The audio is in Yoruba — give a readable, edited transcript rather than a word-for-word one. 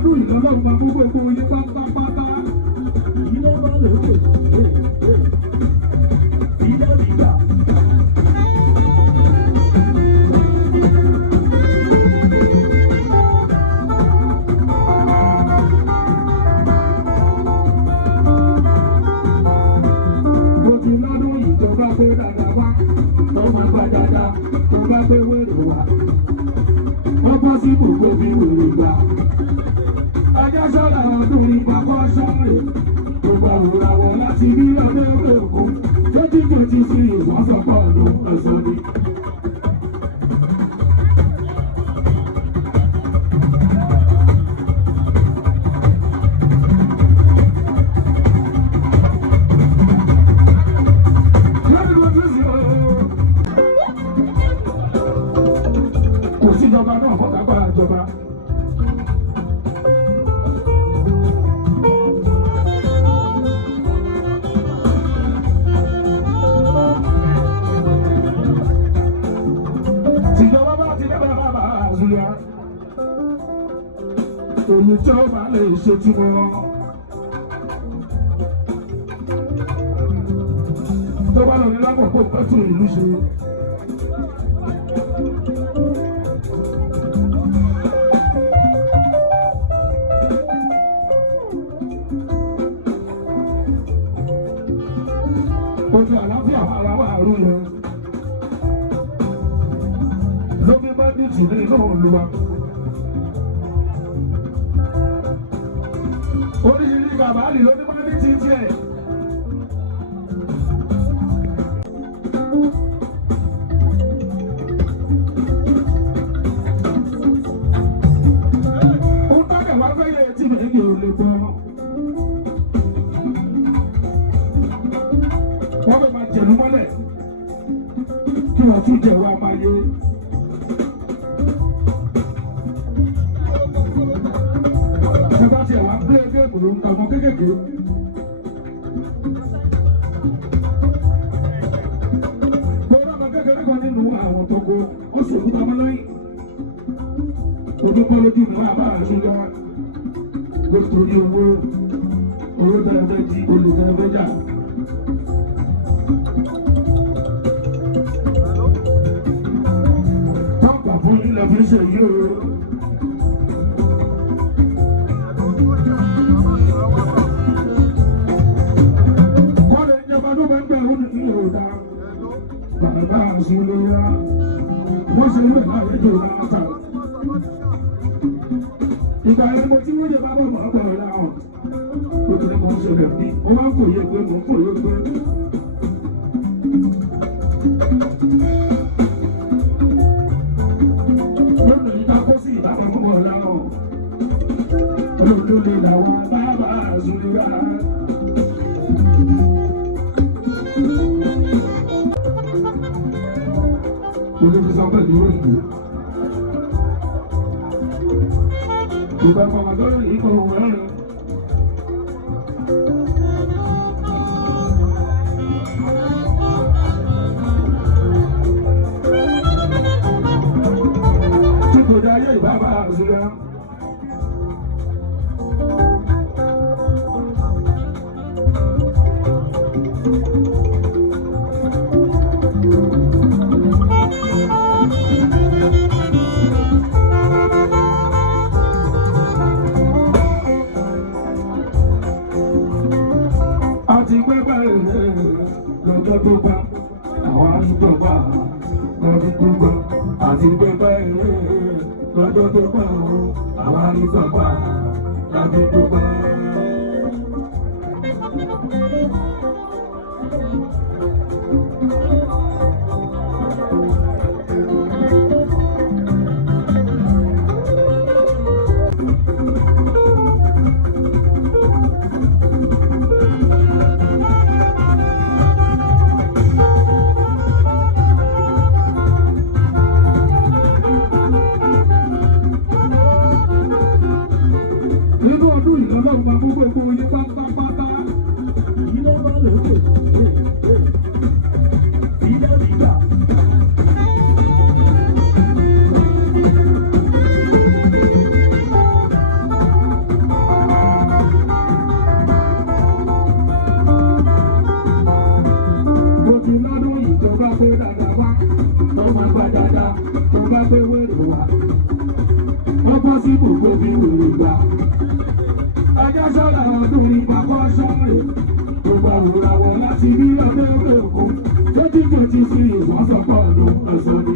ọdún ìlọ́lọ́run máa mú gbogbo ilé pátápátá. Ilé bá lè wò ilé nígbà. Mo ti lọ́dún ìjọba pé dáadáa wá, tó máa gba dáadáa, tó bá gbé wèrè wá. Wọ́n bọ́ sí gbogbo bí wèrè gbà. Ẹjọ́ sọ́dọ̀ ọdún ìpapọ̀ sọ́ọ̀rẹ́. Gbogbo àwòrán wọn láti bí ọdún ẹgbẹ́ òkun. 2026 wọ́n sọ pọ̀ ọdún ẹ̀sọ́ ni. Kò síjọba náà fọ́kágbá ìjọba. Tìjọba bá ti dẹ́gbẹ́ bàbá àzúyà. Èyí tí ó bá lè ṣe tí wọ́n. Tó bá lọ ní lápapọ̀ pẹ̀tù ìlú ṣe. Ojú àlàáfíà ara wà rú yẹn. Lóbi bá ní tìlú inú Olúwa. Oríṣiríṣi kàbáàlì ló ní bá ní ti tiẹ̀. Ó tọ́kẹ̀ wá fẹ́ yẹ tí méjì ò lè gbọ́. Wọ́n bẹ̀ máa jẹ̀lú mọ́lẹ̀ kí wọ́n tún jẹ̀wọ́ amáyé. Ṣé bá tiẹ̀ wá pílé géèmù ló ń ta ọmọ kéékèèké? Gbọ́dọ̀ ọmọ kékeré kan nínú àwọn tó kó ó sì òkúta mọ́ lẹ́yìn. Odúkọ́ lójú ni wọ́n á bá àṣeyọ nítorí owó tẹ́lẹ̀ jí olè tẹ́lẹ̀ jà. Tọ́pà fún ilẹ̀ fi ṣe yí o. Kọ́lé ìjọba ló máa ń gbẹ̀rún ní ìyẹ̀ òdà. Bàbá àṣìlò ya, wọ́n ṣe wẹ̀ láàrin jò láta. Ìgbà yẹn mo tí wọ́n jẹ bá bọ̀ mọ́ ọ̀pọ̀ láwọn. Ó ti ní kò ń ṣẹlẹ̀ bí, ó máa ń fòye pé mò ń fòye pé. Lónìí ìta kó sí ìbámu ọmọ láwọn. Olódé làwọn bàbá àzúrà. Olódé sábẹ́ ní òyìnbó. Ìgbà kan wà lórí ìkọ̀ wẹ̀rẹ̀. Tí kò dá ayé ìbábá àzúrà. Àti pẹ́pẹ́ lọ́jọ́ tó bá àwọn àdúgbò lọ́dún tó bá. Àti pẹ́pẹ́ lọ́jọ́ tó bá àwọn àdúgbò lọ́dún tó bá. Nínú ọdún ìlọ́lọ́run máa mú gbogbo ilé pátápátá. Ilé bá lè wò ilé nígbà. pé wèrè wá ó bọ́ sí gbogbo bí wèrè gbà ẹjọ́ sọ́la ọdún ìgbà kan sọ́ọ̀rẹ́ gbogbo àwòrán láti bí ọdún òkú 2026 wọ́n sọ pọ̀ ọdún ọ̀sán ni.